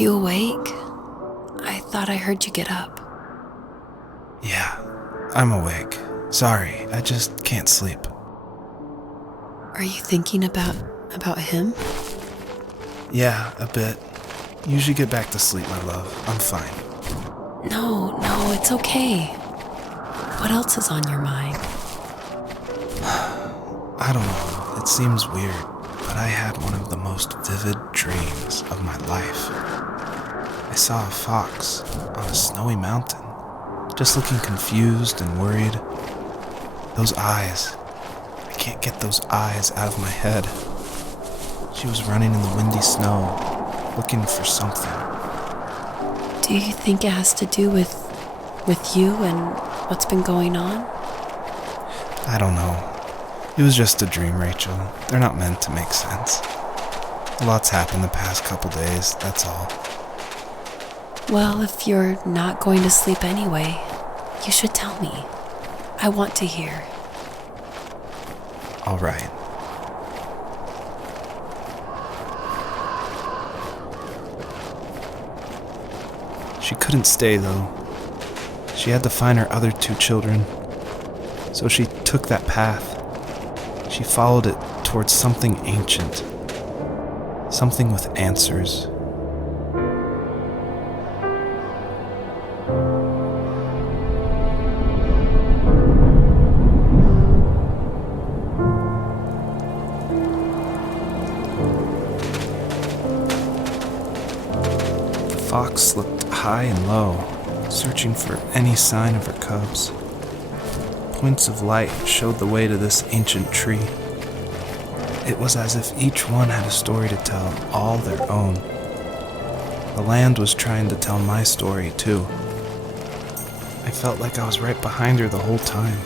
you awake? I thought I heard you get up. Yeah, I'm awake. Sorry, I just can't sleep. Are you thinking about him? Yeah, a bit. Usually get back to sleep, my love. I'm fine. No, it's okay. What else is on your mind? I don't know. It seems weird, but I had one of the most vivid dreams of my life. I saw a fox on a snowy mountain, just looking confused and worried. Those eyes. I can't get those eyes out of my head. She was running in the windy snow, looking for something. Do you think it has to do with you and what's been going on? I don't know. It was just a dream, Rachel. They're not meant to make sense. A lot's happened the past couple days, that's all. Well, if you're not going to sleep anyway, you should tell me. I want to hear. All right. She couldn't stay, though. She had to find her other 2 children. So she took that path. She followed it towards something ancient. Something with answers. The fox looked high and low, searching for any sign of her cubs. Points of light showed the way to this ancient tree. It was as if each one had a story to tell, all their own. The land was trying to tell my story, too. I felt like I was right behind her the whole time.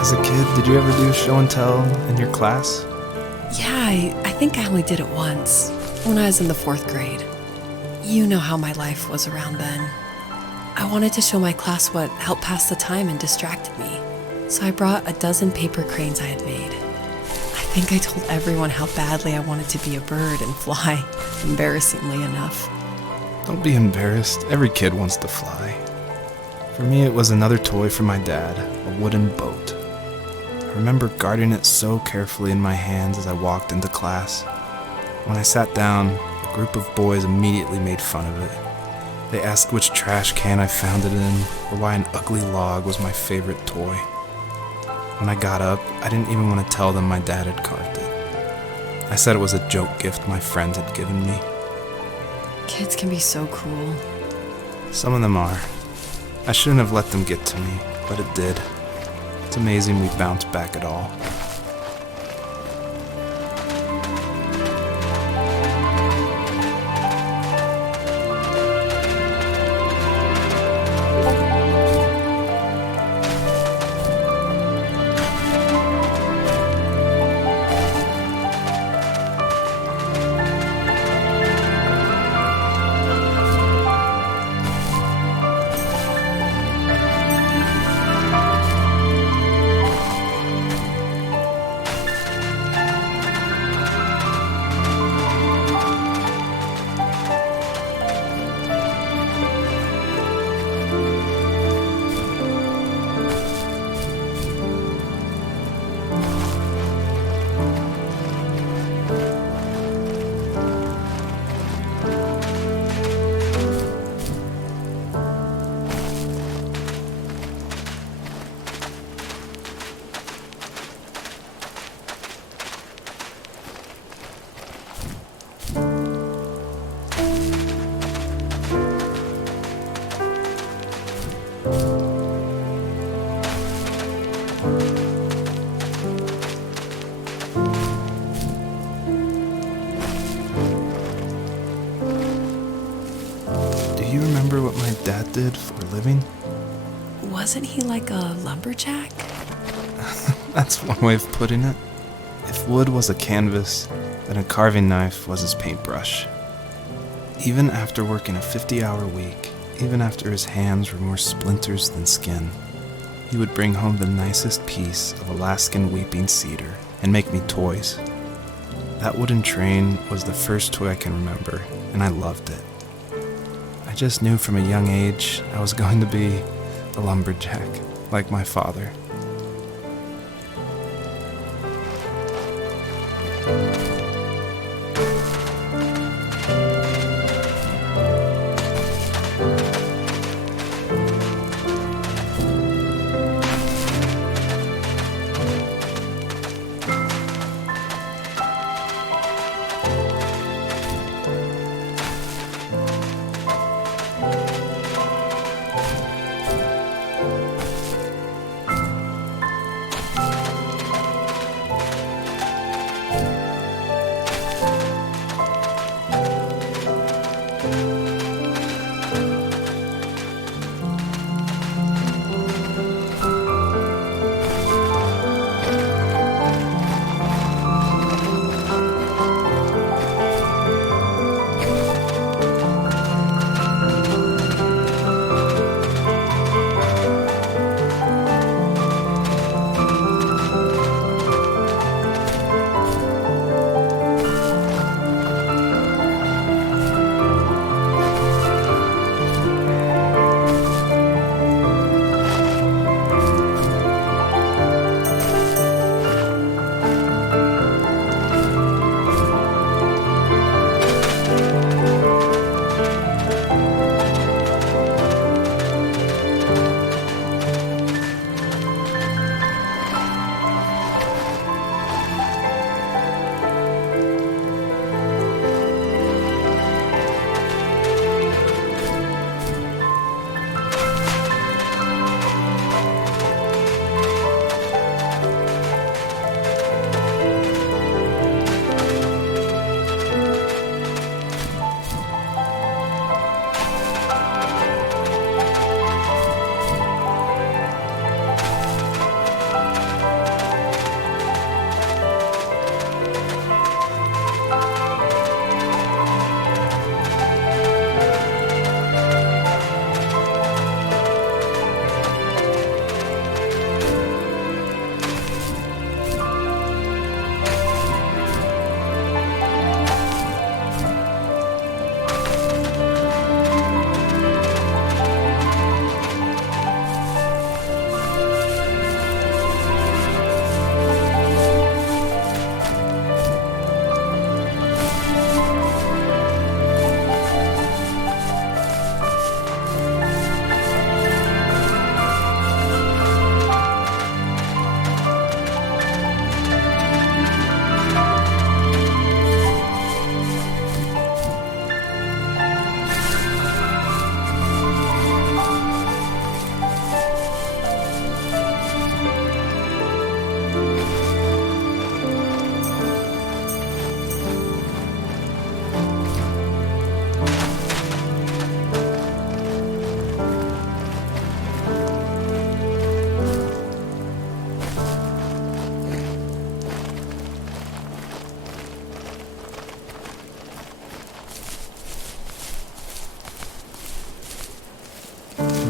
As a kid, did you ever do show and tell in your class? Yeah, I think I only did it once, when I was in the 4th grade. You know how my life was around then. I wanted to show my class what helped pass the time and distracted me, so I brought a dozen paper cranes I had made. I think I told everyone how badly I wanted to be a bird and fly, embarrassingly enough. Don't be embarrassed. Every kid wants to fly. For me, it was another toy from my dad, a wooden boat. I remember guarding it so carefully in my hands as I walked into class. When I sat down, a group of boys immediately made fun of it. They asked which trash can I found it in, or why an ugly log was my favorite toy. When I got up, I didn't even want to tell them my dad had carved it. I said it was a joke gift my friend had given me. Kids can be so cruel. Some of them are. I shouldn't have let them get to me, but it did. It's amazing we bounced back at all. remember what my dad did for a living? Wasn't he like a lumberjack? That's one way of putting it. If wood was a canvas, then a carving knife was his paintbrush. Even after working a 50-hour week, even after his hands were more splinters than skin, he would bring home the nicest piece of Alaskan weeping cedar and make me toys. That wooden train was the first toy I can remember, and I loved it. I just knew from a young age I was going to be a lumberjack, like my father.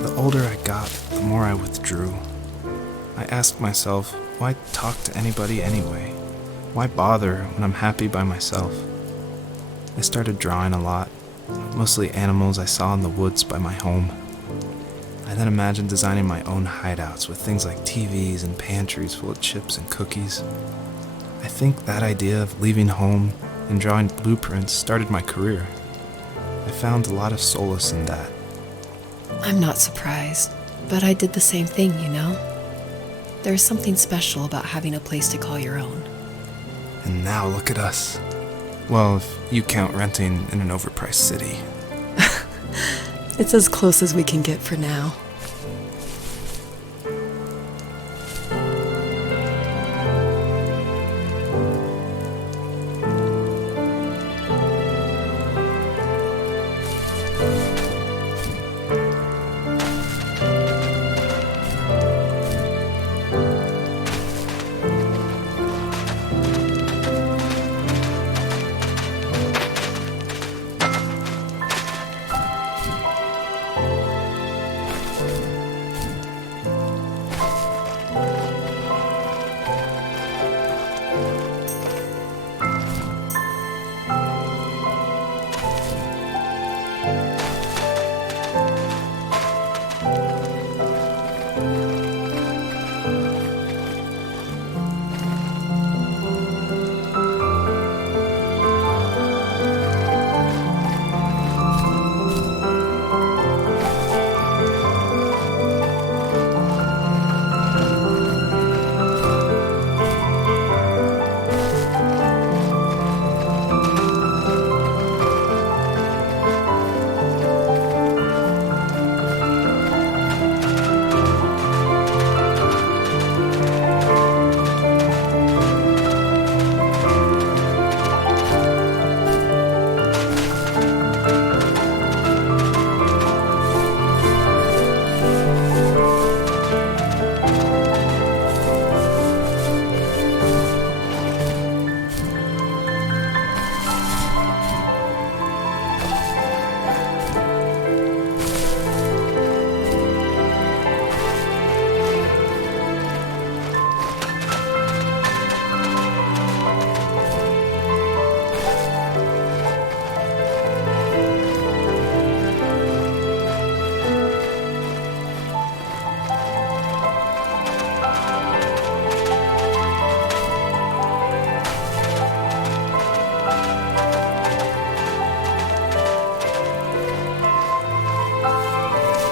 The older I got, the more I withdrew. I asked myself, why talk to anybody anyway? Why bother when I'm happy by myself? I started drawing a lot, mostly animals I saw in the woods by my home. I then imagined designing my own hideouts with things like TVs and pantries full of chips and cookies. I think that idea of leaving home and drawing blueprints started my career. I found a lot of solace in that. I'm not surprised, but I did the same thing, you know? There's something special about having a place to call your own. And now look at us. Well, if you count renting in an overpriced city. It's as close as we can get for now.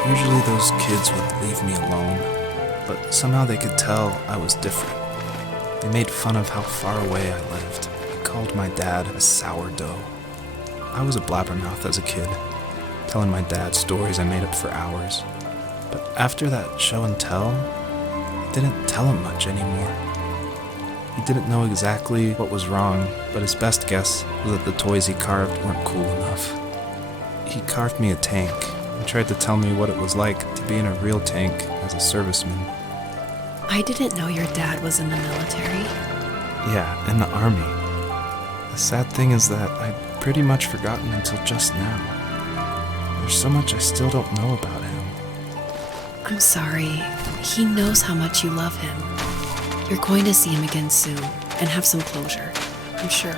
Usually those kids would leave me alone, but somehow they could tell I was different. They made fun of how far away I lived. They called my dad a sourdough. I was a blabbermouth as a kid, telling my dad stories I made up for hours. But after that show and tell, I didn't tell him much anymore. He didn't know exactly what was wrong, but his best guess was that the toys he carved weren't cool enough. He carved me a tank and tried to tell me what it was like to be in a real tank as a serviceman. I didn't know your dad was in the military. Yeah, in the army. The sad thing is that I'd pretty much forgotten until just now. There's so much I still don't know about him. I'm sorry. He knows how much you love him. You're going to see him again soon and have some closure, I'm sure.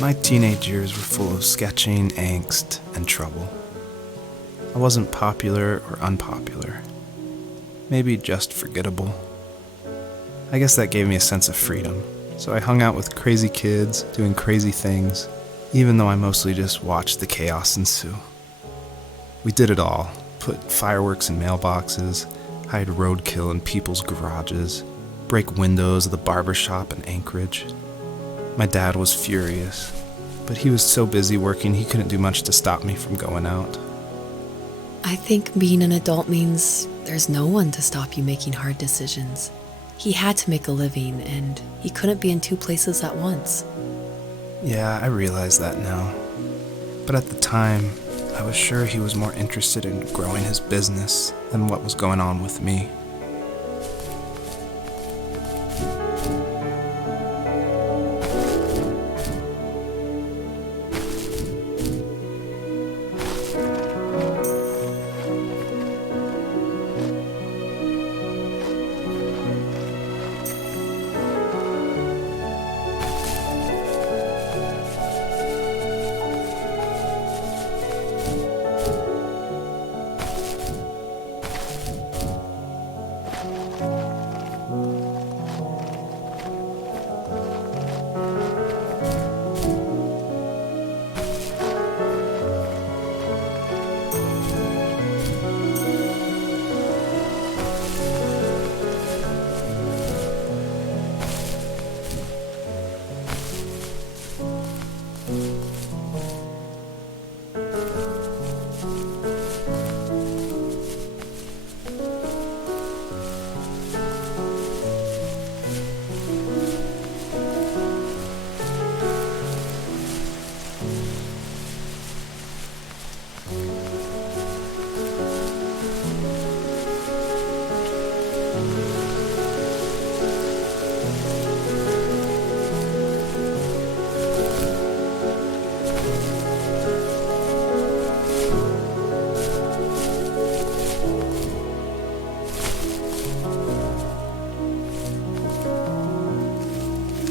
My teenage years were full of sketching, angst, and trouble. I wasn't popular or unpopular. Maybe just forgettable. I guess that gave me a sense of freedom, so I hung out with crazy kids, doing crazy things, even though I mostly just watched the chaos ensue. We did it all. Put fireworks in mailboxes, hide roadkill in people's garages, break windows of the barber shop in Anchorage. My dad was furious, but he was so busy working he couldn't do much to stop me from going out. I think being an adult means there's no one to stop you making hard decisions. He had to make a living, and he couldn't be in two places at once. Yeah, I realize that now. But at the time, I was sure he was more interested in growing his business than what was going on with me.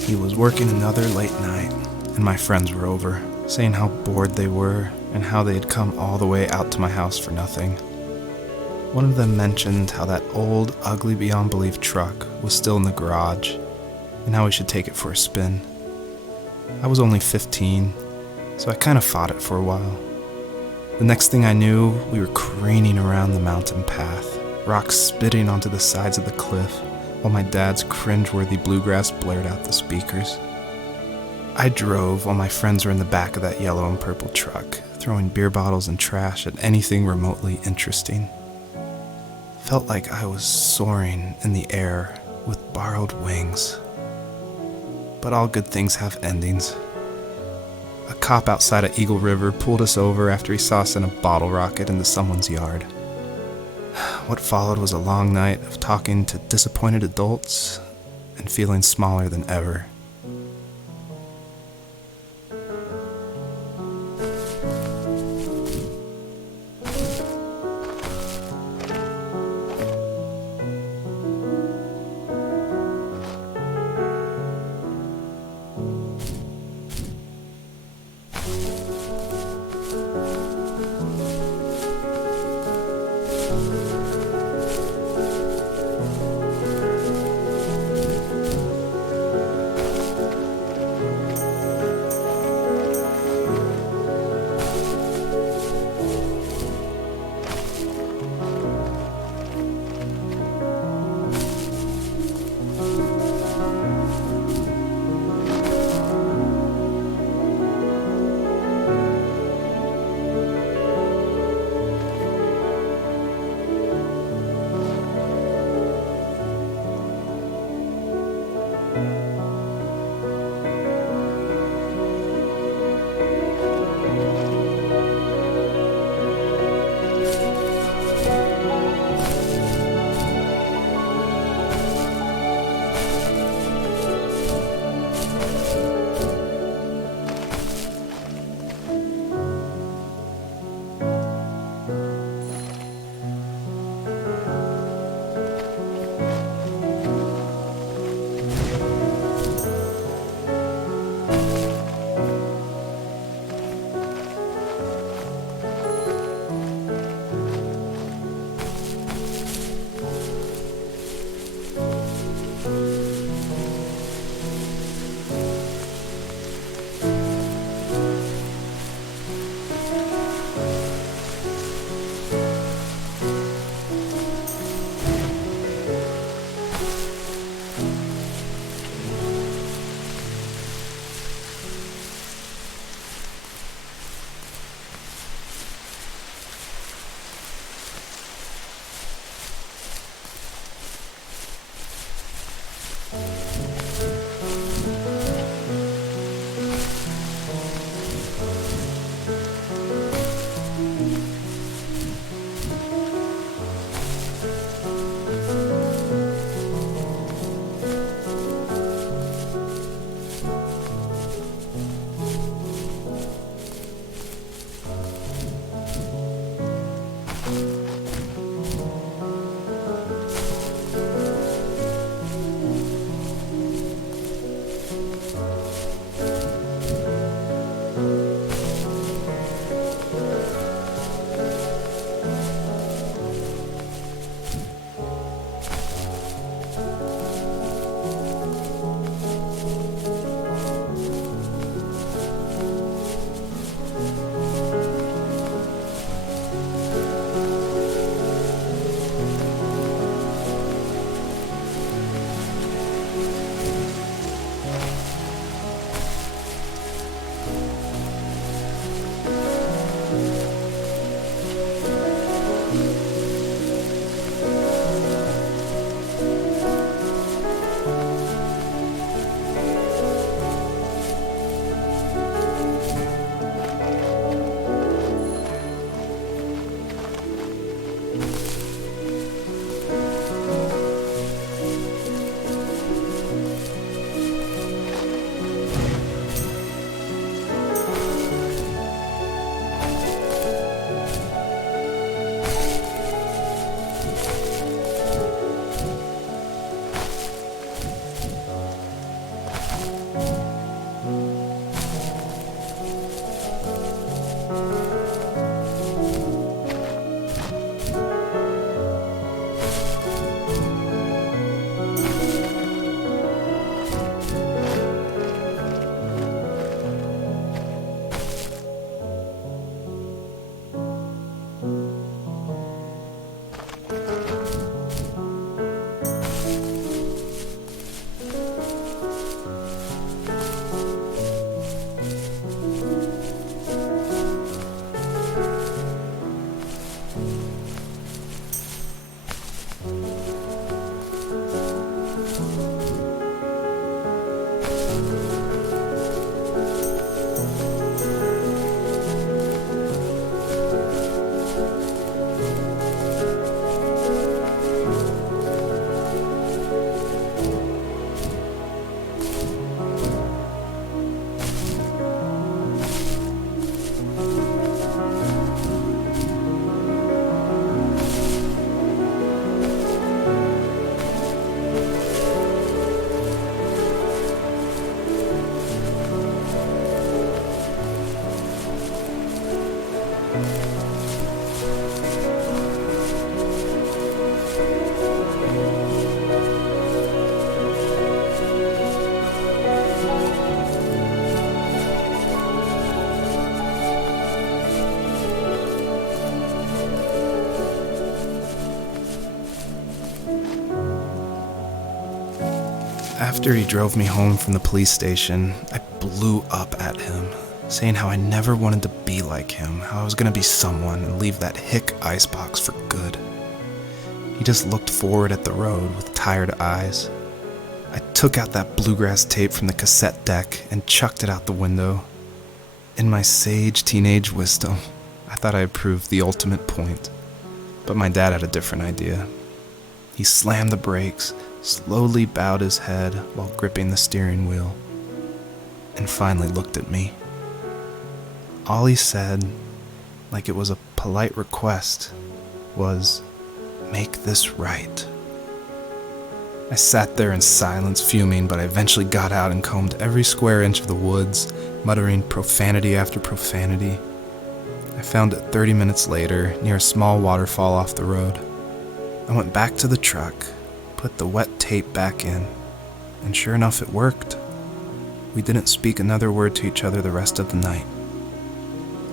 He was working another late night, and my friends were over, saying how bored they were and how they had come all the way out to my house for nothing. One of them mentioned how that old, ugly beyond belief truck was still in the garage, and how we should take it for a spin. I was only 15, so I kind of fought it for a while. The next thing I knew, we were craning around the mountain path, rocks spitting onto the sides of the cliff, while my dad's cringeworthy bluegrass blared out the speakers. I drove while my friends were in the back of that yellow and purple truck, throwing beer bottles and trash at anything remotely interesting. Felt like I was soaring in the air with borrowed wings. But all good things have endings. A cop outside of Eagle River pulled us over after he saw us in a bottle rocket into someone's yard. What followed was a long night of talking to disappointed adults and feeling smaller than ever. After he drove me home from the police station, I blew up at him, saying how I never wanted to be like him, how I was going to be someone and leave that hick icebox for good. He just looked forward at the road with tired eyes. I took out that bluegrass tape from the cassette deck and chucked it out the window. In my sage teenage wisdom, I thought I had proved the ultimate point, but my dad had a different idea. He slammed the brakes, slowly bowed his head while gripping the steering wheel, and finally looked at me. All he said, like it was a polite request, was, "Make this right." I sat there in silence, fuming, but I eventually got out and combed every square inch of the woods, muttering profanity after profanity. I found it 30 minutes later, near a small waterfall off the road. I went back to the truck, put the wet tape back in, and sure enough, it worked. We didn't speak another word to each other the rest of the night.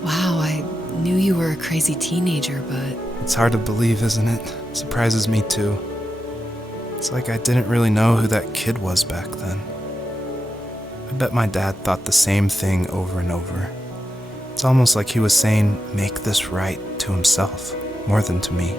Wow, I knew you were a crazy teenager, but It's hard to believe, isn't it? Surprises me too. It's like I didn't really know who that kid was back then. I bet my dad thought the same thing over and over. It's almost like he was saying, "Make this right," to himself, more than to me.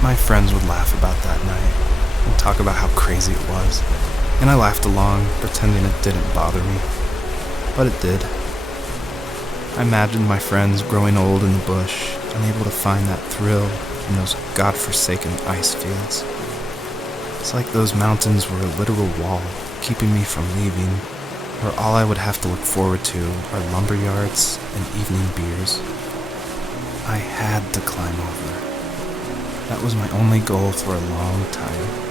My friends would laugh about that night and talk about how crazy it was, and I laughed along, pretending it didn't bother me. But it did. I imagined my friends growing old in the bush, unable to find that thrill in those godforsaken ice fields. It's like those mountains were a literal wall, keeping me from leaving, where all I would have to look forward to are lumber yards and evening beers. I had to climb over. That was my only goal for a long time.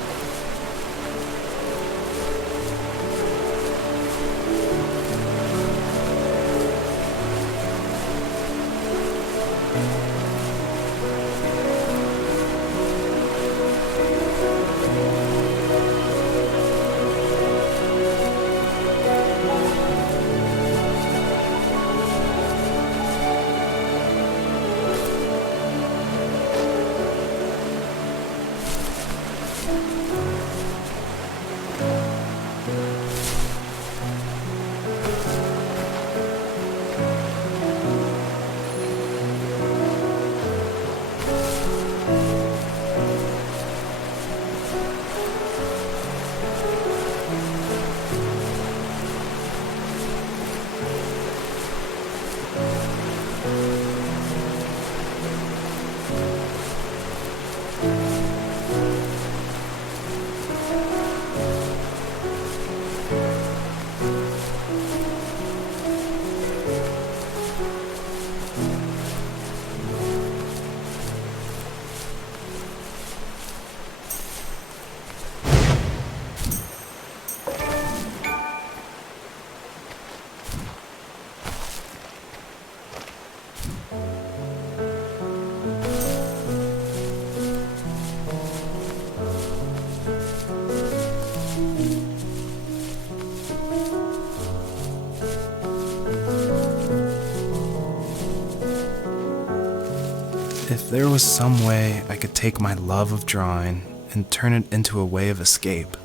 If there was some way I could take my love of drawing and turn it into a way of escape,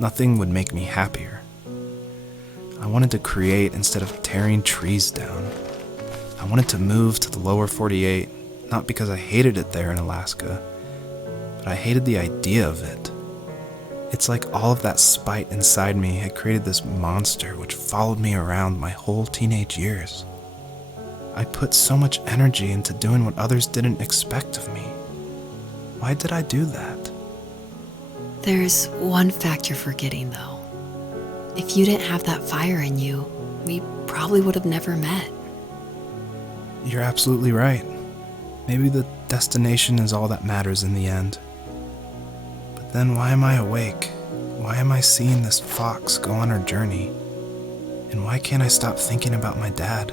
nothing would make me happier. I wanted to create instead of tearing trees down. I wanted to move to the lower 48, not because I hated it there in Alaska, but I hated the idea of it. It's like all of that spite inside me had created this monster which followed me around my whole teenage years. I put so much energy into doing what others didn't expect of me. Why did I do that? There's one fact you're forgetting, though. If you didn't have that fire in you, we probably would have never met. You're absolutely right. Maybe the destination is all that matters in the end. But then why am I awake? Why am I seeing this fox go on her journey? And why can't I stop thinking about my dad?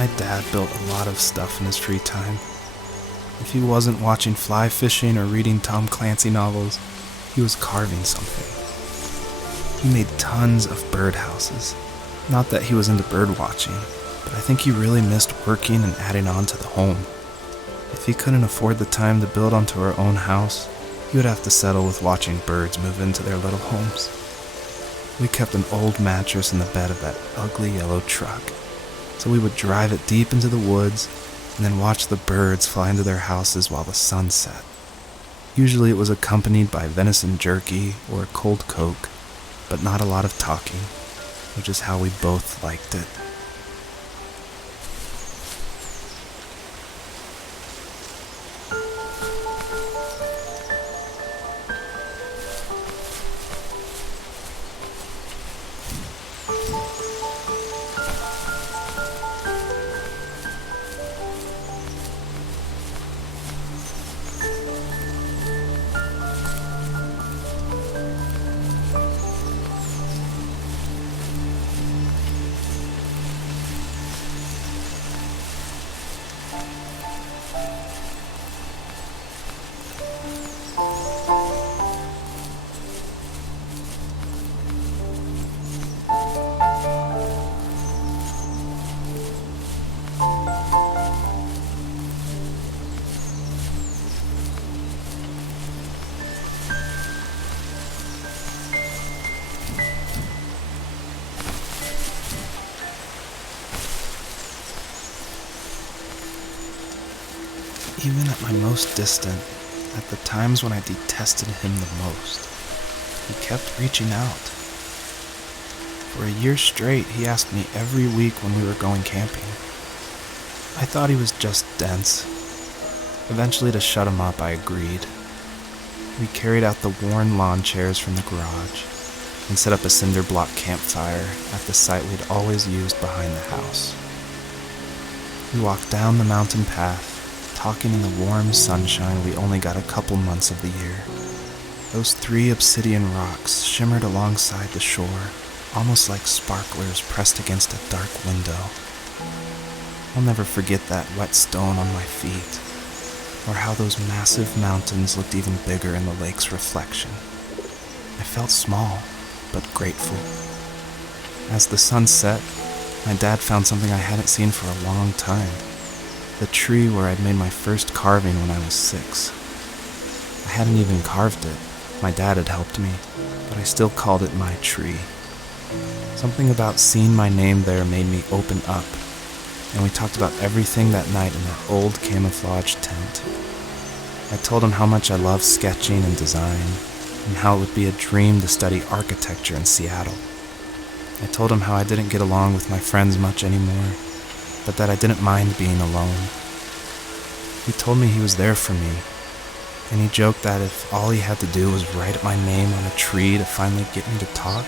My dad built a lot of stuff in his free time. If he wasn't watching fly fishing or reading Tom Clancy novels, he was carving something. He made tons of birdhouses. Not that he was into bird watching, but I think he really missed working and adding on to the home. If he couldn't afford the time to build onto our own house, he would have to settle with watching birds move into their little homes. We kept an old mattress in the bed of that ugly yellow truck, so we would drive it deep into the woods and then watch the birds fly into their houses while the sun set. Usually it was accompanied by venison jerky or a cold Coke, but not a lot of talking, which is how we both liked it. Even at my most distant, at the times when I detested him the most, he kept reaching out. For a year straight, he asked me every week when we were going camping. I thought he was just dense. Eventually, to shut him up, I agreed. We carried out the worn lawn chairs from the garage and set up a cinder block campfire at the site we'd always used behind the house. We walked down the mountain path, talking in the warm sunshine we only got a couple months of the year. Those 3 obsidian rocks shimmered alongside the shore, almost like sparklers pressed against a dark window. I'll never forget that wet stone on my feet, or how those massive mountains looked even bigger in the lake's reflection. I felt small, but grateful. As the sun set, my dad found something I hadn't seen for a long time. The tree where I'd made my first carving when I was 6. I hadn't even carved it. My dad had helped me, but I still called it my tree. Something about seeing my name there made me open up, and we talked about everything that night in that old camouflage tent. I told him how much I loved sketching and design, and how it would be a dream to study architecture in Seattle. I told him how I didn't get along with my friends much anymore, but that I didn't mind being alone. He told me he was there for me, and he joked that if all he had to do was write my name on a tree to finally get me to talk,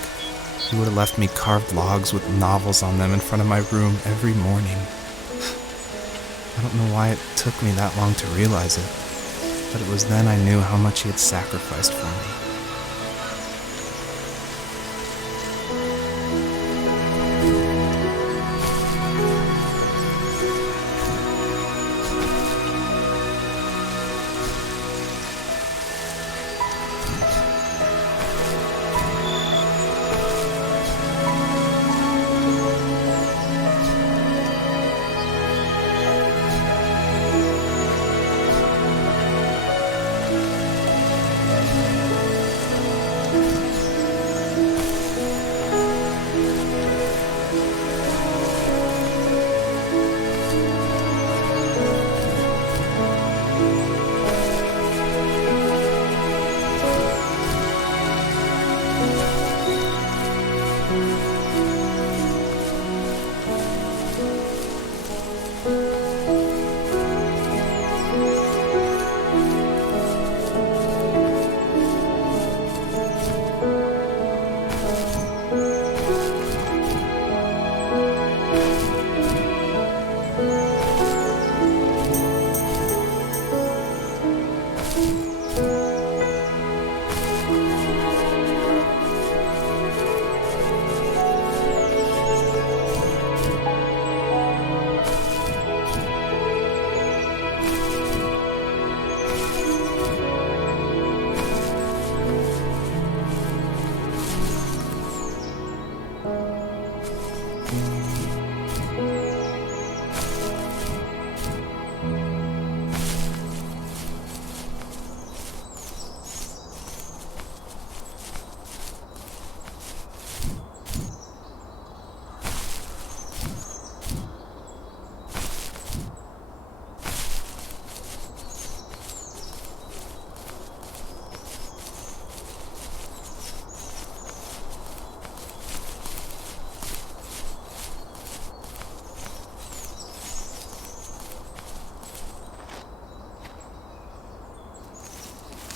he would have left me carved logs with novels on them in front of my room every morning. I don't know why it took me that long to realize it, but it was then I knew how much he had sacrificed for me.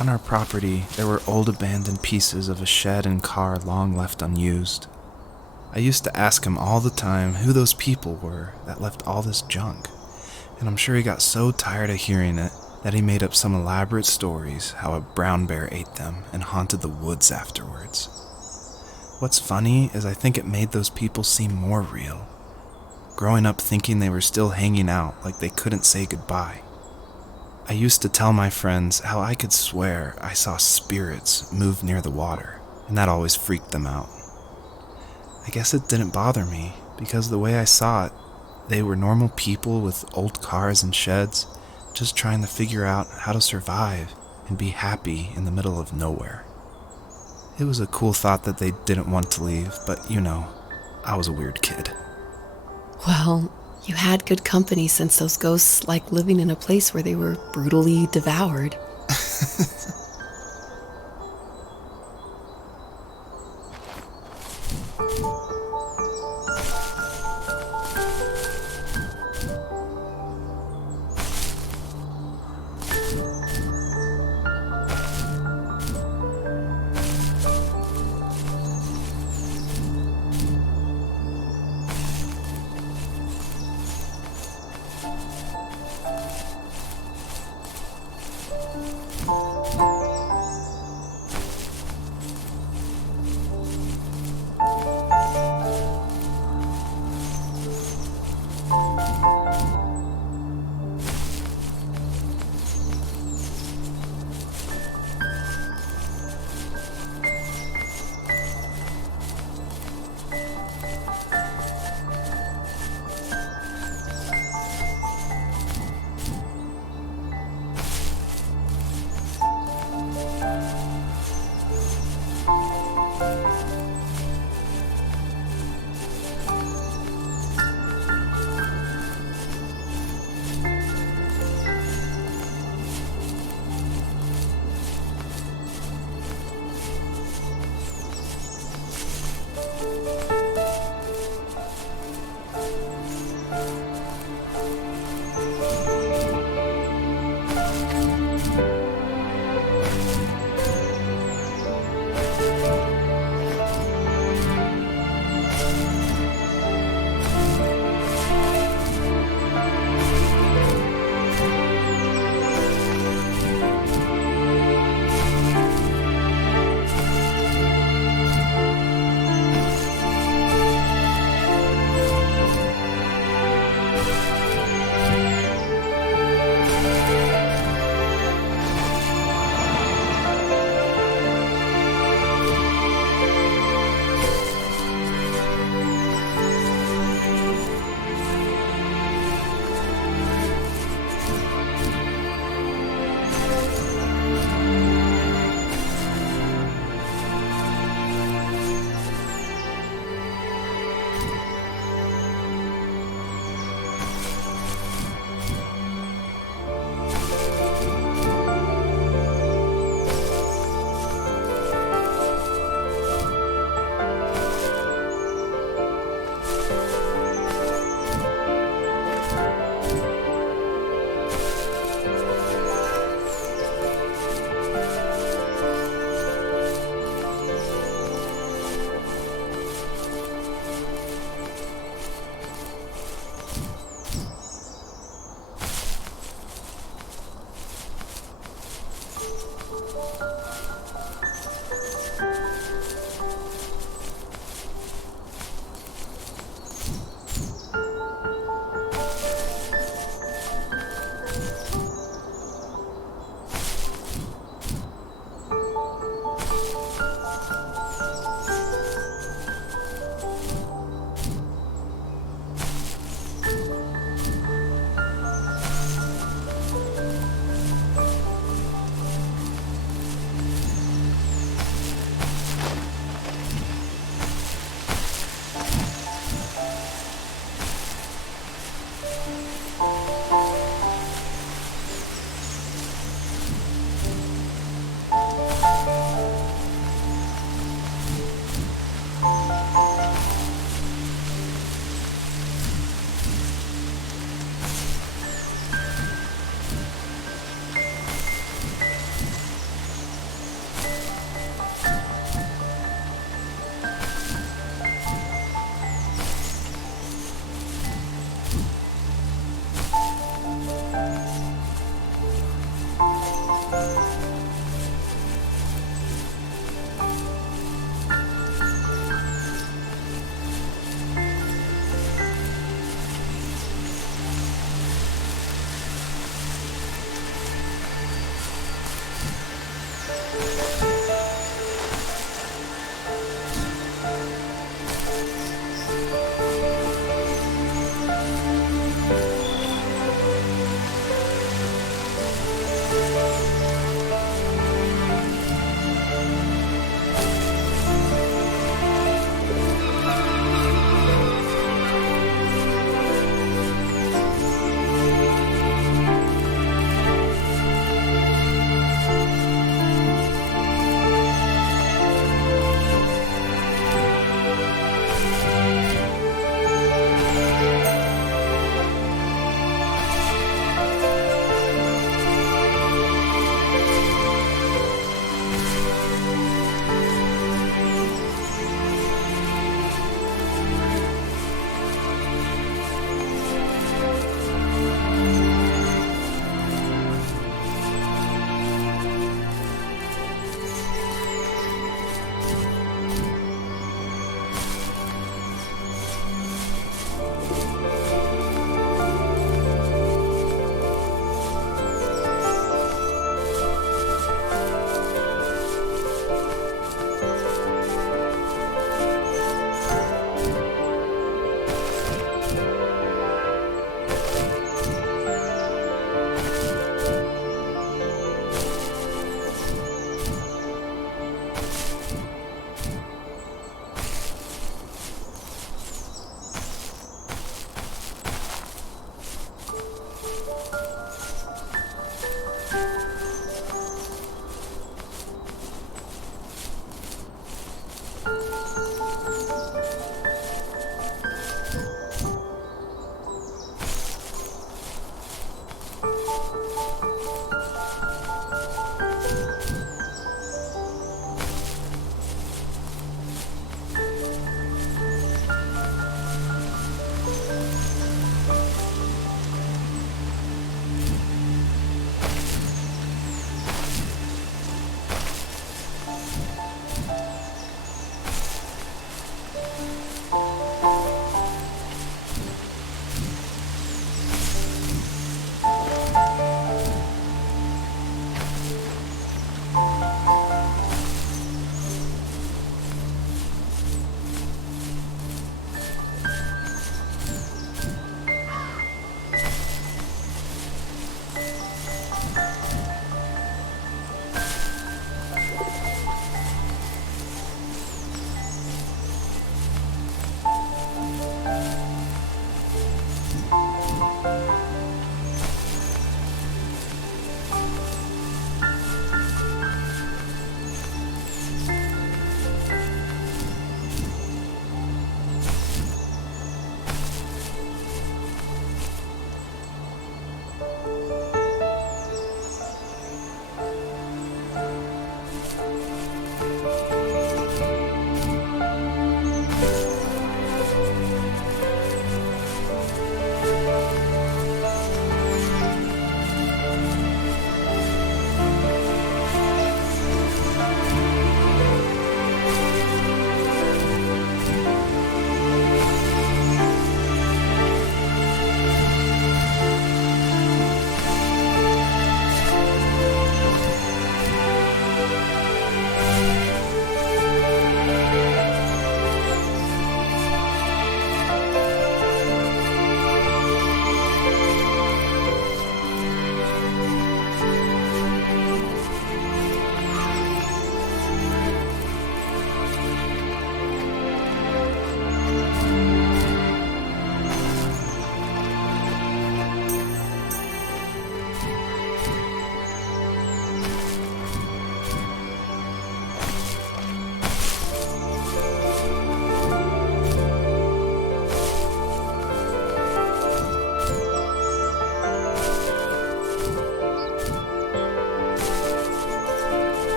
On our property, there were old abandoned pieces of a shed and car long left unused. I used to ask him all the time who those people were that left all this junk, and I'm sure he got so tired of hearing it that he made up some elaborate stories how a brown bear ate them and haunted the woods afterwards. What's funny is I think it made those people seem more real, growing up thinking they were still hanging out like they couldn't say goodbye. I used to tell my friends how I could swear I saw spirits move near the water, and that always freaked them out. I guess it didn't bother me, because the way I saw it, they were normal people with old cars and sheds, just trying to figure out how to survive and be happy in the middle of nowhere. It was a cool thought that they didn't want to leave, but you know, I was a weird kid. Well, you had good company since those ghosts like living in a place where they were brutally devoured.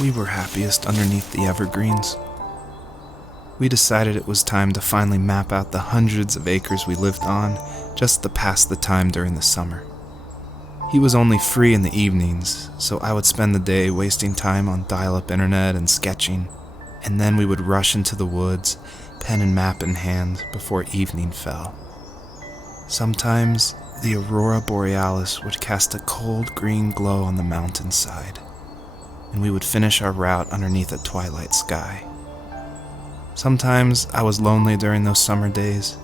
We were happiest underneath the evergreens. We decided it was time to finally map out the hundreds of acres we lived on just to pass the time during the summer. He was only free in the evenings, so I would spend the day wasting time on dial-up internet and sketching, and then we would rush into the woods, pen and map in hand, before evening fell. Sometimes the aurora borealis would cast a cold green glow on the mountainside, and we would finish our route underneath a twilight sky. Sometimes I was lonely during those summer days,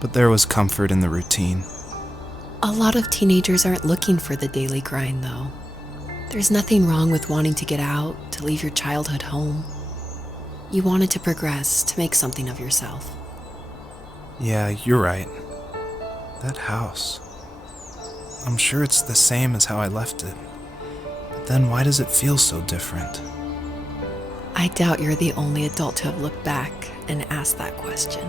but there was comfort in the routine. A lot of teenagers aren't looking for the daily grind, though. There's nothing wrong with wanting to get out, to leave your childhood home. You wanted to progress, to make something of yourself. Yeah, you're right. That house. I'm sure it's the same as how I left it. But then why does it feel so different? I doubt you're the only adult to have looked back and asked that question.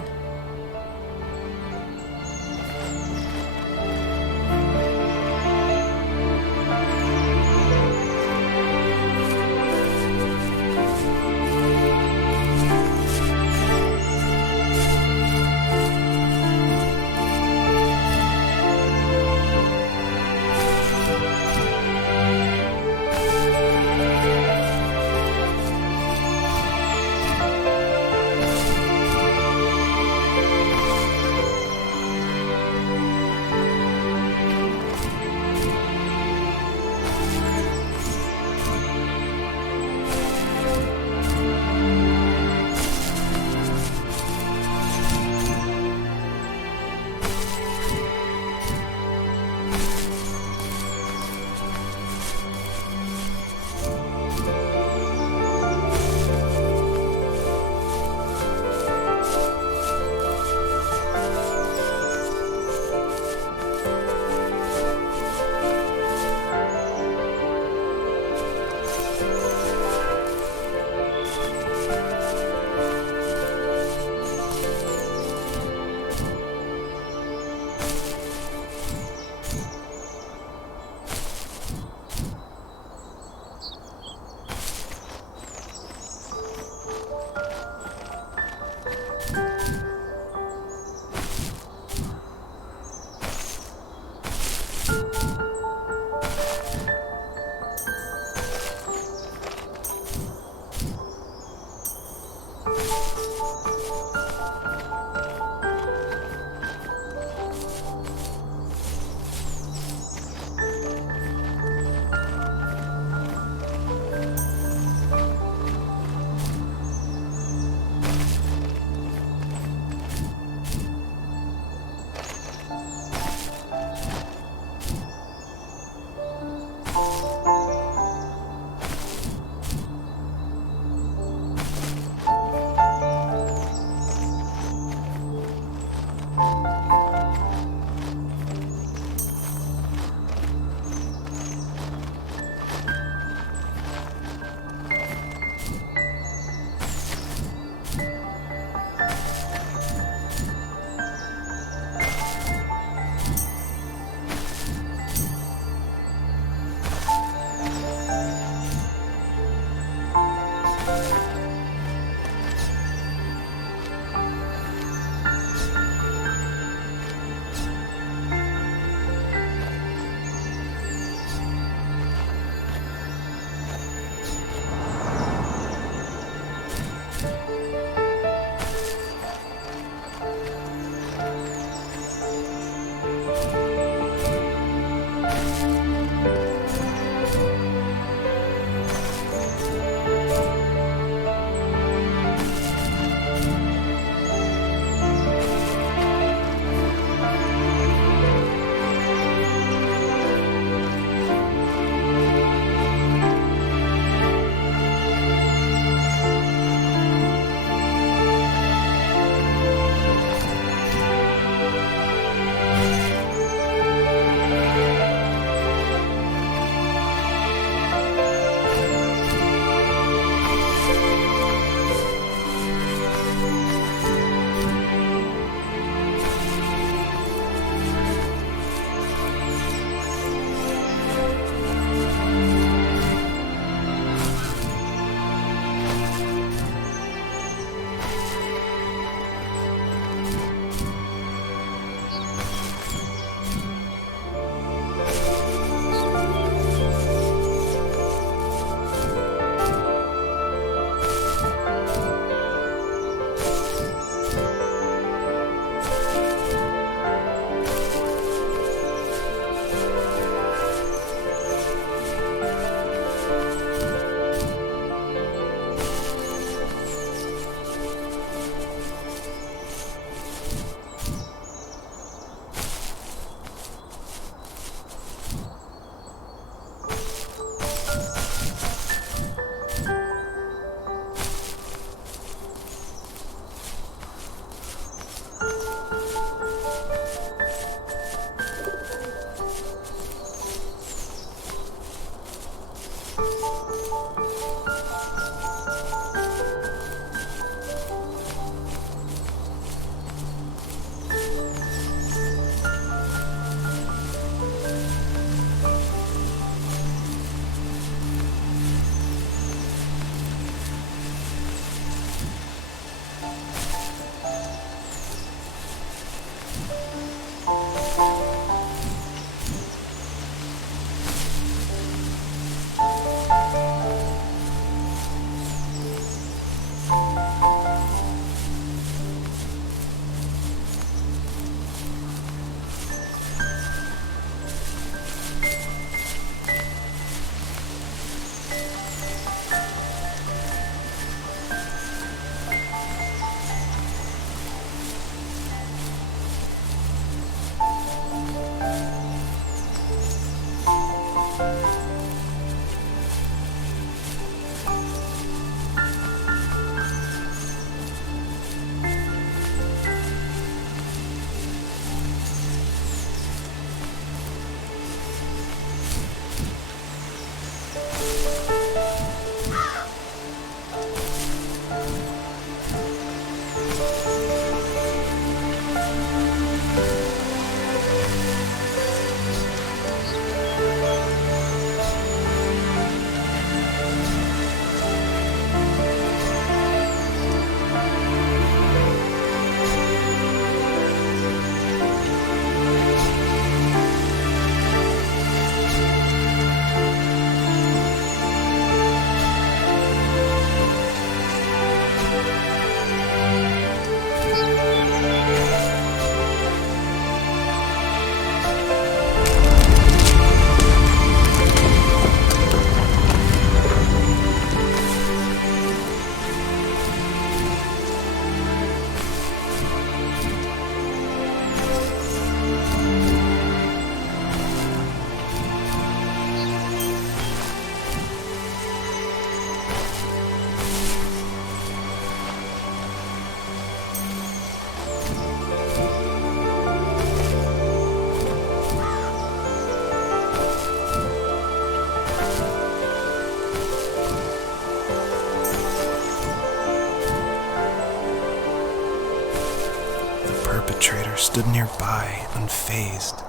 babysitter stood nearby, unfazed,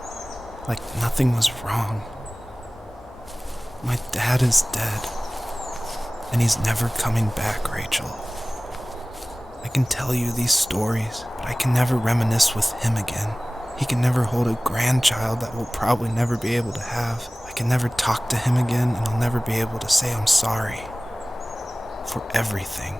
like nothing was wrong. My dad is dead, and he's never coming back, Rachel. I can tell you these stories, but I can never reminisce with him again. He can never hold a grandchild that we'll probably never be able to have. I can never talk to him again, and I'll never be able to say I'm sorry for everything.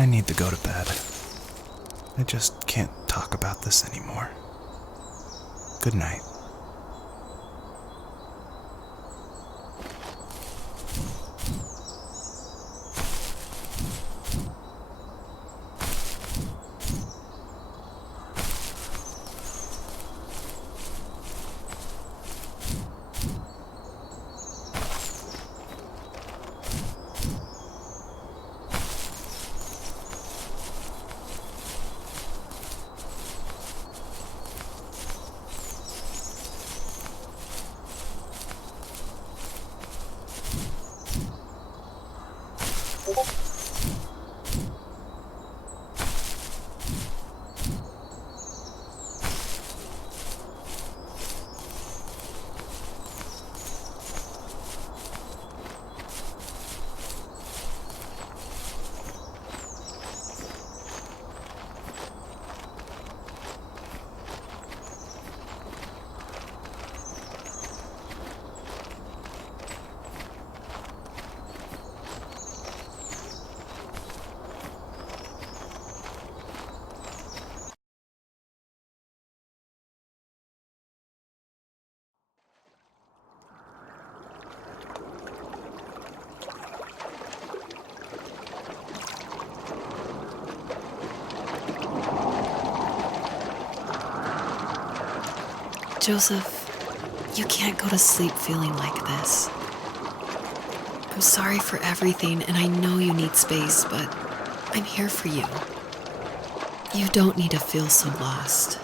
I need to go to bed. I just can't talk about this anymore. Good night. Joseph, you can't go to sleep feeling like this. I'm sorry for everything, and I know you need space, but I'm here for you. You don't need to feel so lost.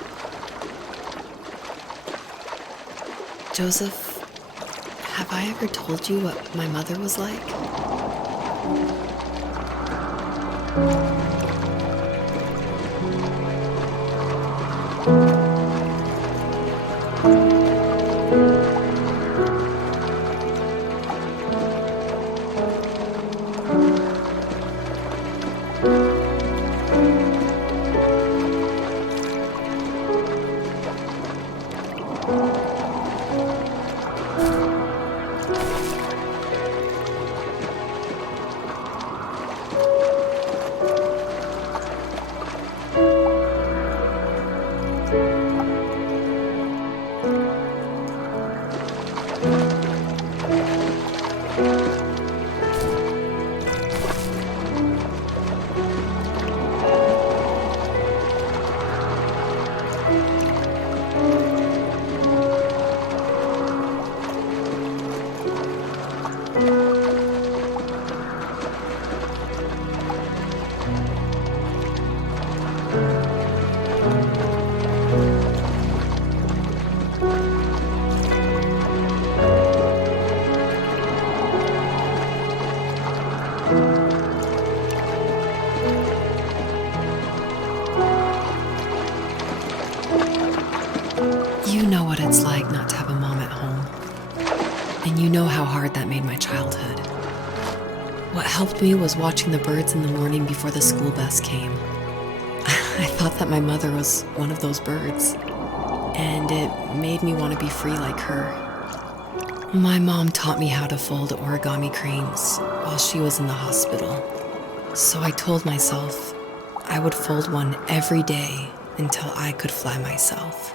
Joseph, have I ever told you what my mother was like? You know what it's like not to have a mom at home. And you know how hard that made my childhood. What helped me was watching the birds in the morning before the school bus came. I thought that my mother was one of those birds, and it made me want to be free like her. My mom taught me how to fold origami cranes while she was in the hospital. So I told myself I would fold one every day until I could fly myself.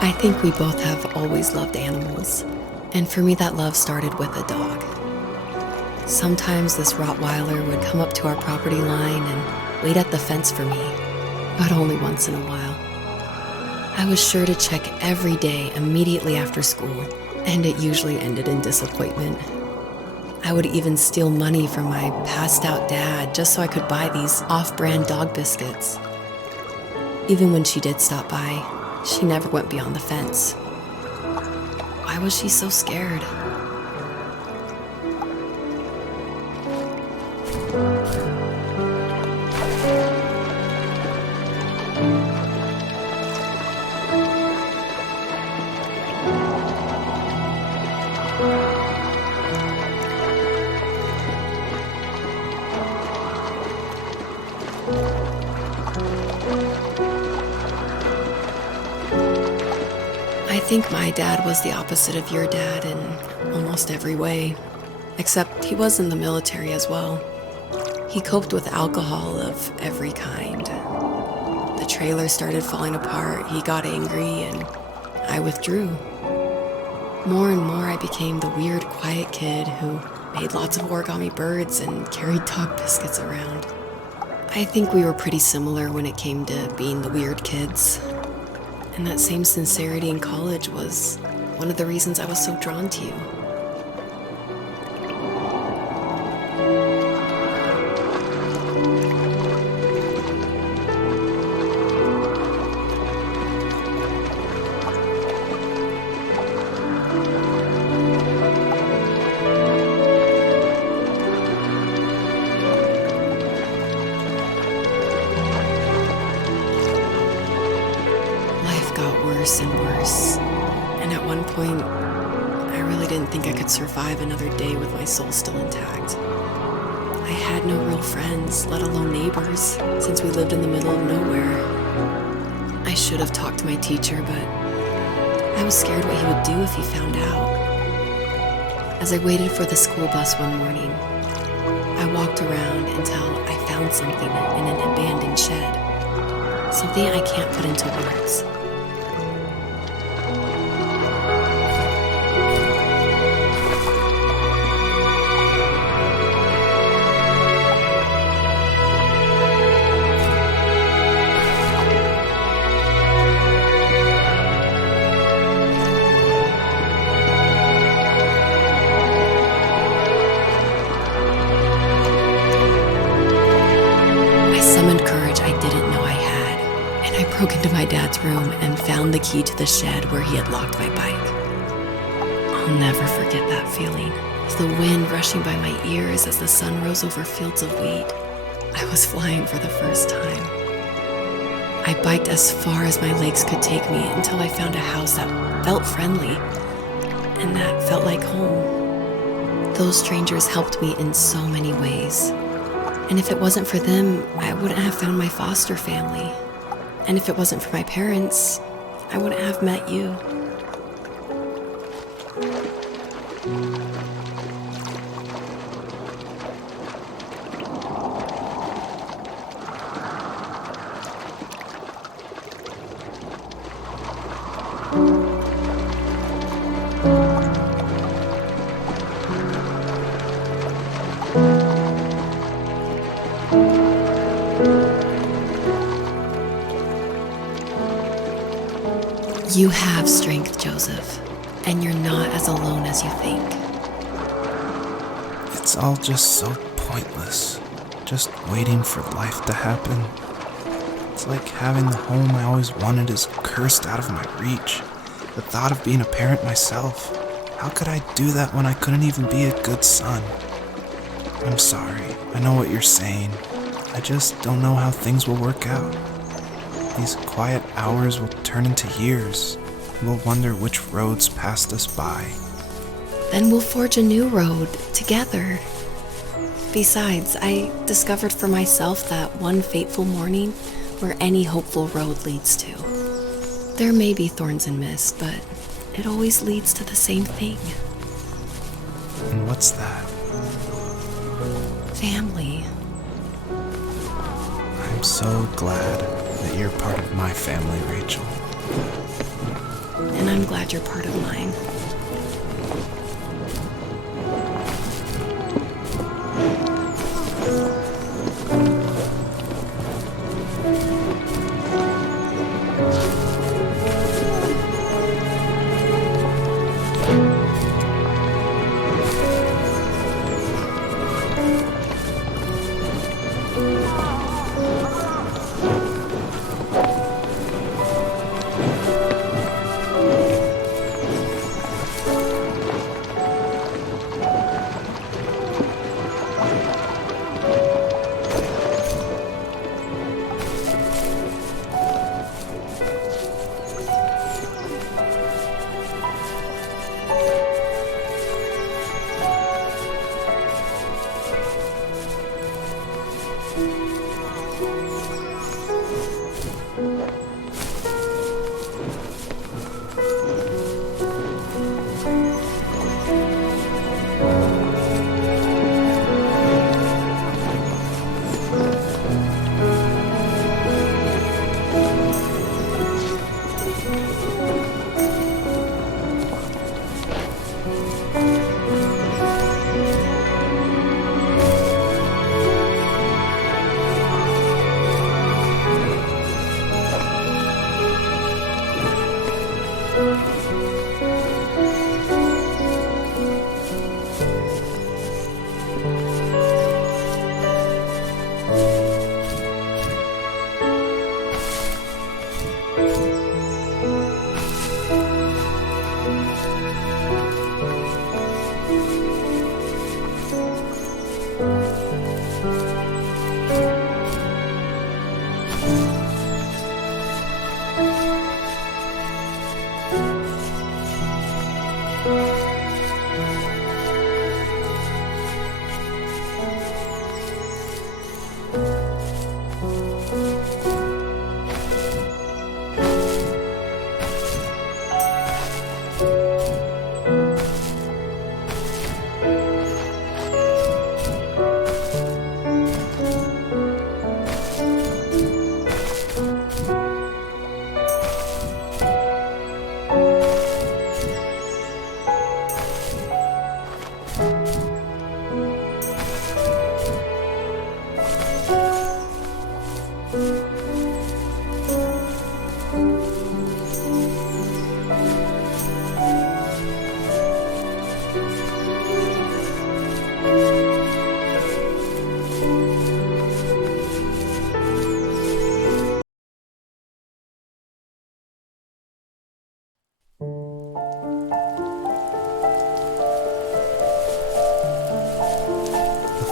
I think we both have always loved animals, and for me that love started with a dog. Sometimes this Rottweiler would come up to our property line and wait at the fence for me, but only once in a while. I was sure to check every day immediately after school, and it usually ended in disappointment. I would even steal money from my passed-out dad just so I could buy these off-brand dog biscuits. Even when she did stop by, she never went beyond the fence. Why was she so scared? I think my dad was the opposite of your dad in almost every way, except he was in the military as well. He coped with alcohol of every kind. The trailer started falling apart, he got angry, and I withdrew. More and more I became the weird, quiet kid who made lots of origami birds and carried dog biscuits around. I think we were pretty similar when it came to being the weird kids. And that same sincerity in college was one of the reasons I was so drawn to you. Worse and worse. And at one point, I really didn't think I could survive another day with my soul still intact. I had no real friends, let alone neighbors, since we lived in the middle of nowhere. I should have talked to my teacher, but I was scared what he would do if he found out. As I waited for the school bus one morning, I walked around until I found something in an abandoned shed. Something I can't put into words. I summoned courage I didn't know I had, and I broke into my dad's room and found the key to the shed where he had locked my bike. I'll never forget that feeling, the wind rushing by my ears as the sun rose over fields of wheat. I was flying for the first time. I biked as far as my legs could take me until I found a house that felt friendly and that felt like home. Those strangers helped me in so many ways. And if it wasn't for them, I wouldn't have found my foster family. And if it wasn't for my parents, I wouldn't have met you. You have strength, Joseph, and you're not as alone as you think. It's all just so pointless. Just waiting for life to happen. It's like having the home I always wanted is cursed out of my reach. The thought of being a parent myself. How could I do that when I couldn't even be a good son? I'm sorry. I know what you're saying. I just don't know how things will work out. These quiet hours will turn into years. We'll wonder which roads passed us by. Then we'll forge a new road together. Besides, I discovered for myself that one fateful morning where any hopeful road leads to. There may be thorns and mist, but it always leads to the same thing. And what's that? Family. I'm so glad that you're part of my family, Rachel. And I'm glad you're part of mine.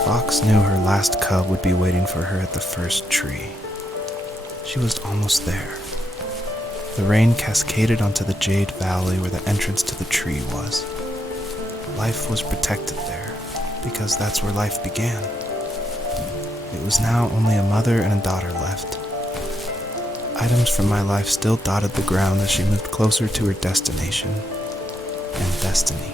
Fox knew her last cub would be waiting for her at the first tree. She was almost there. The rain cascaded onto the jade valley where the entrance to the tree was. Life was protected there, because that's where life began. It was now only a mother and a daughter left. Items from my life still dotted the ground as she moved closer to her destination and destiny.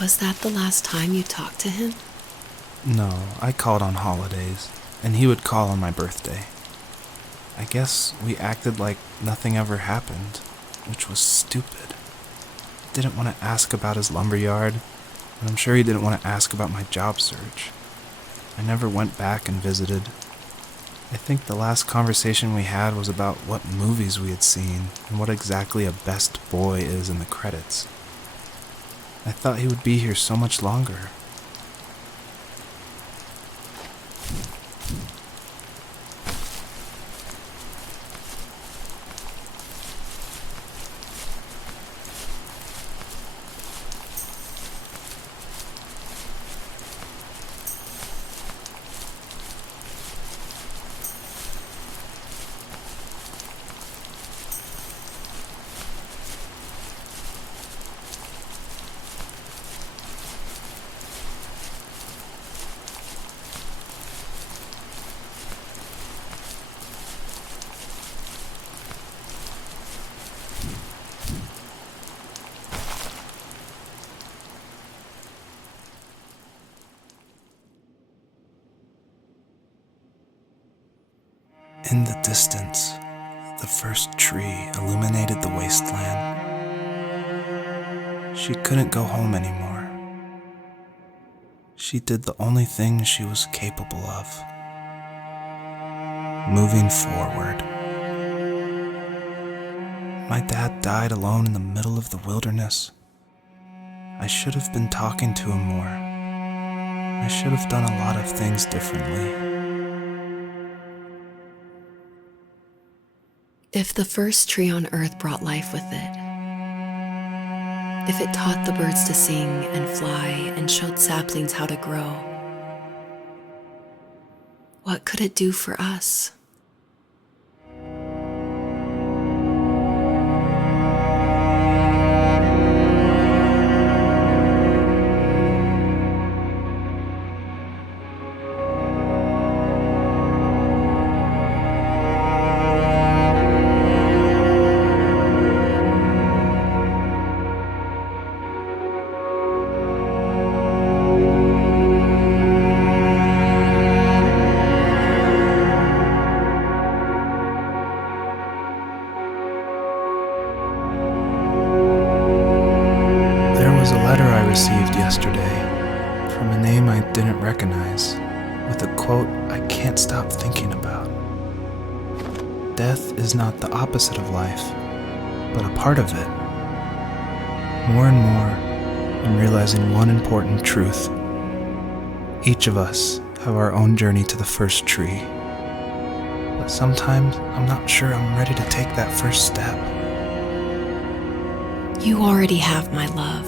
Was that the last time you talked to him? No, I called on holidays, and he would call on my birthday. I guess we acted like nothing ever happened, which was stupid. I didn't want to ask about his lumberyard, and I'm sure he didn't want to ask about my job search. I never went back and visited. I think the last conversation we had was about what movies we had seen and what exactly a best boy is in the credits. I thought he would be here so much longer. In the distance, the first tree illuminated the wasteland. She couldn't go home anymore. She did the only thing she was capable of: moving forward. My dad died alone in the middle of the wilderness. I should have been talking to him more. I should have done a lot of things differently. If the first tree on earth brought life with it, if it taught the birds to sing and fly and showed saplings how to grow, what could it do for us? Was a letter I received yesterday from a name I didn't recognize, with a quote I can't stop thinking about. Death is not the opposite of life, but a part of it. More and more, I'm realizing one important truth. Each of us have our own journey to the first tree, but sometimes I'm not sure I'm ready to take that first step. You already have my love.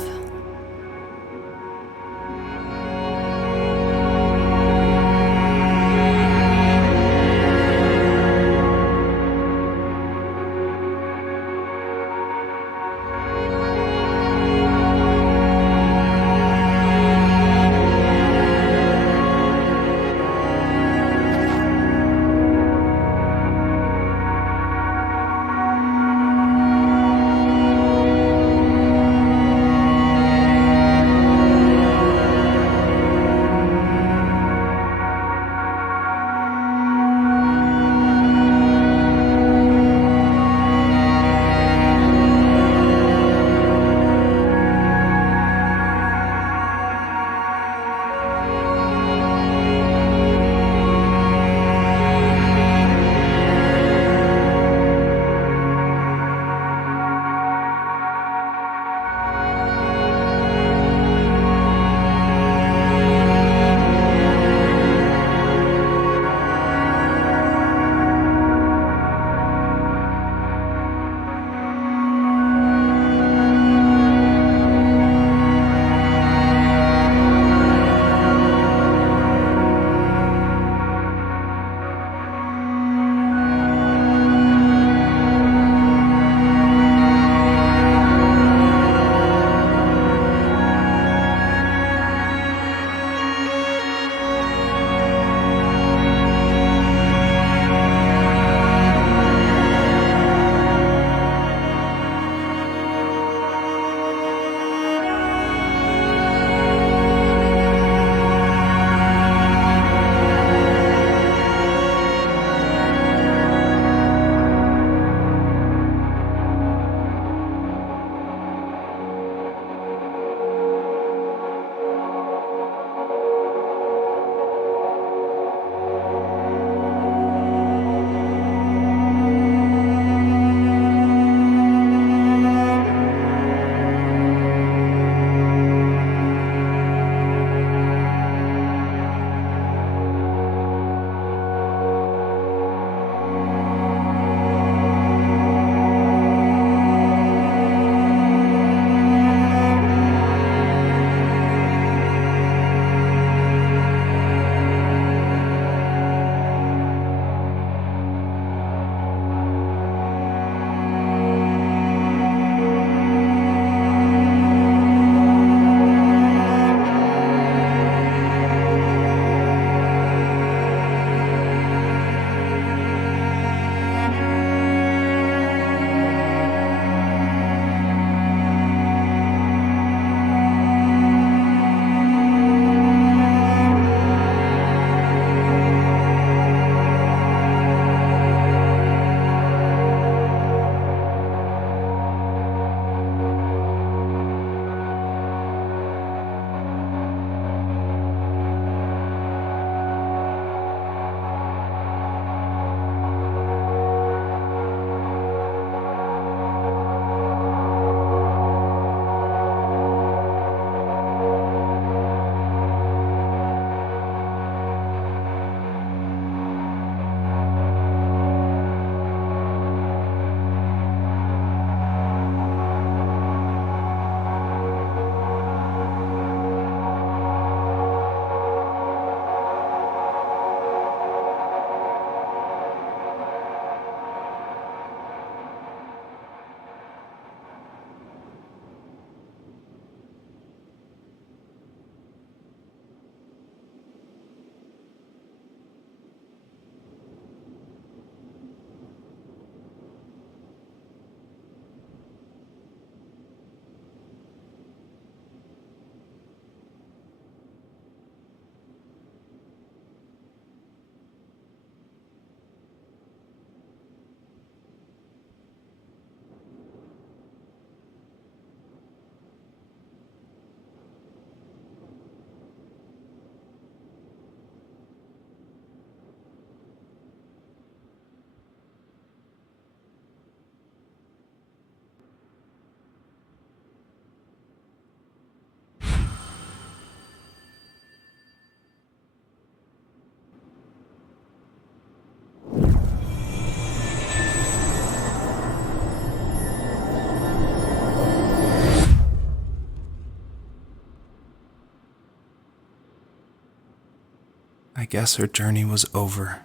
guess her journey was over.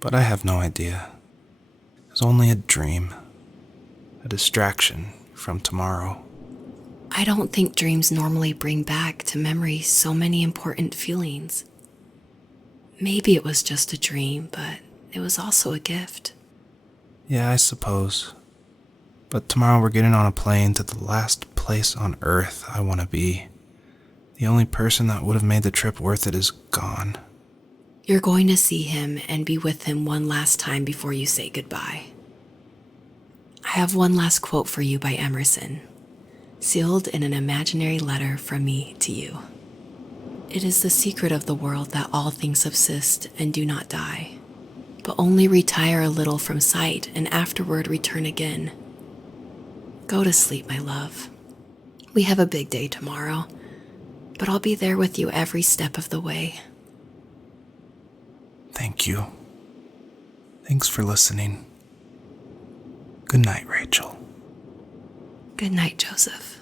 But I have no idea. It was only a dream, a distraction from tomorrow. I don't think dreams normally bring back to memory so many important feelings. Maybe it was just a dream, but it was also a gift. Yeah, I suppose. But tomorrow we're getting on a plane to the last place on Earth I want to be. The only person that would have made the trip worth it is gone. You're going to see him and be with him one last time before you say goodbye. I have one last quote for you by Emerson, sealed in an imaginary letter from me to you. It is the secret of the world that all things subsist and do not die, but only retire a little from sight and afterward return again. Go to sleep, my love. We have a big day tomorrow, but I'll be there with you every step of the way. Thank you. Thanks for listening. Good night, Rachel. Good night, Joseph.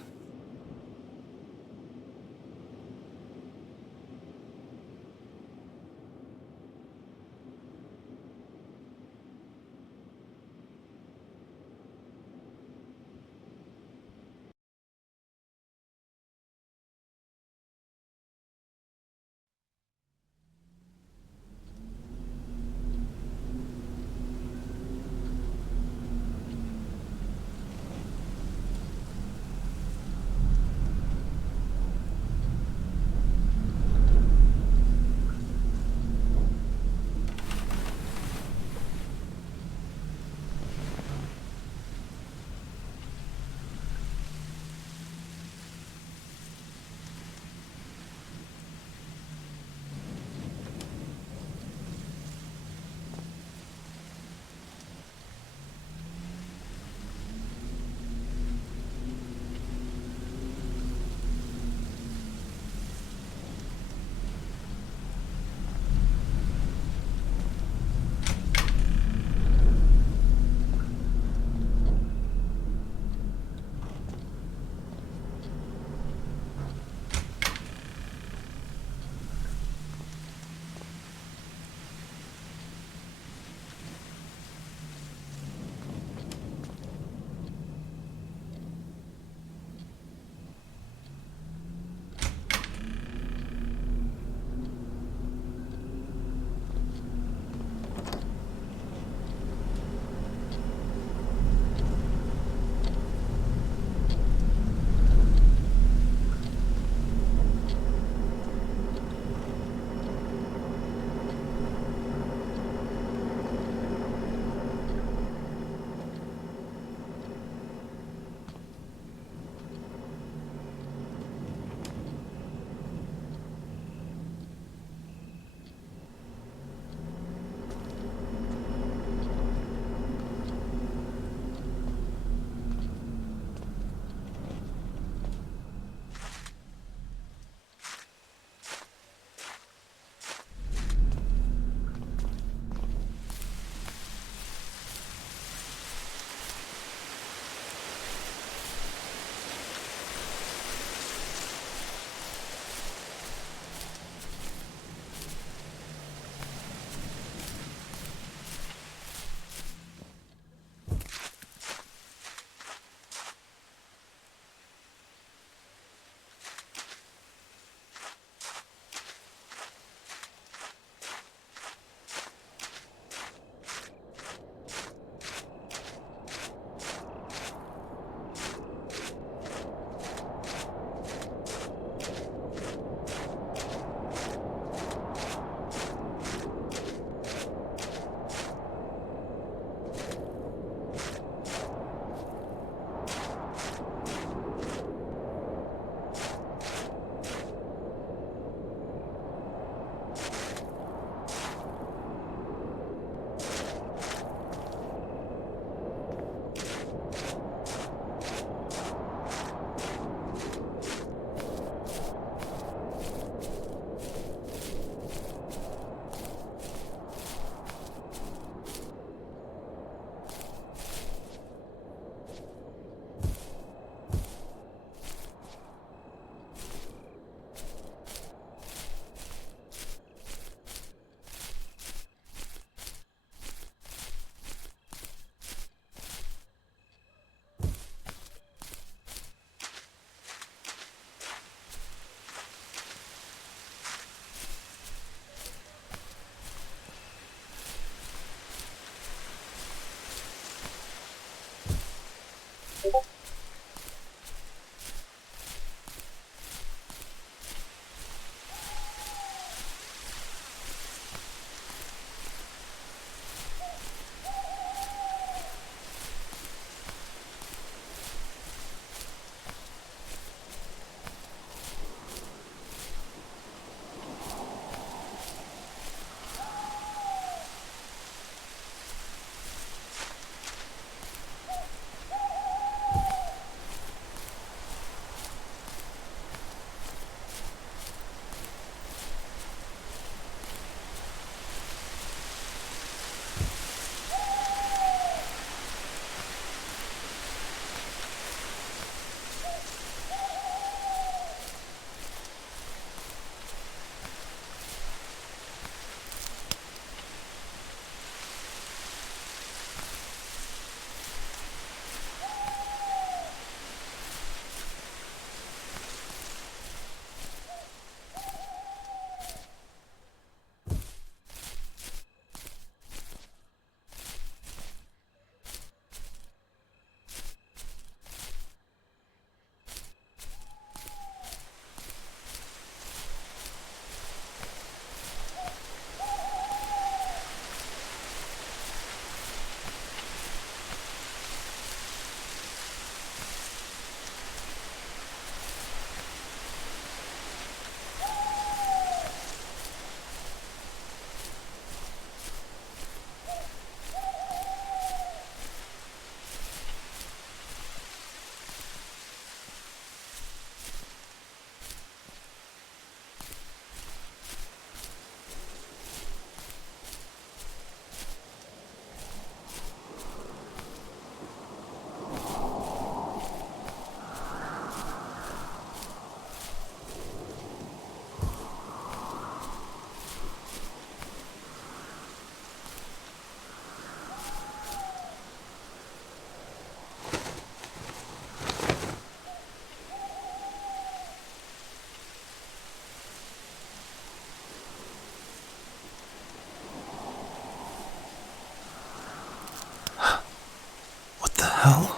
What the hell?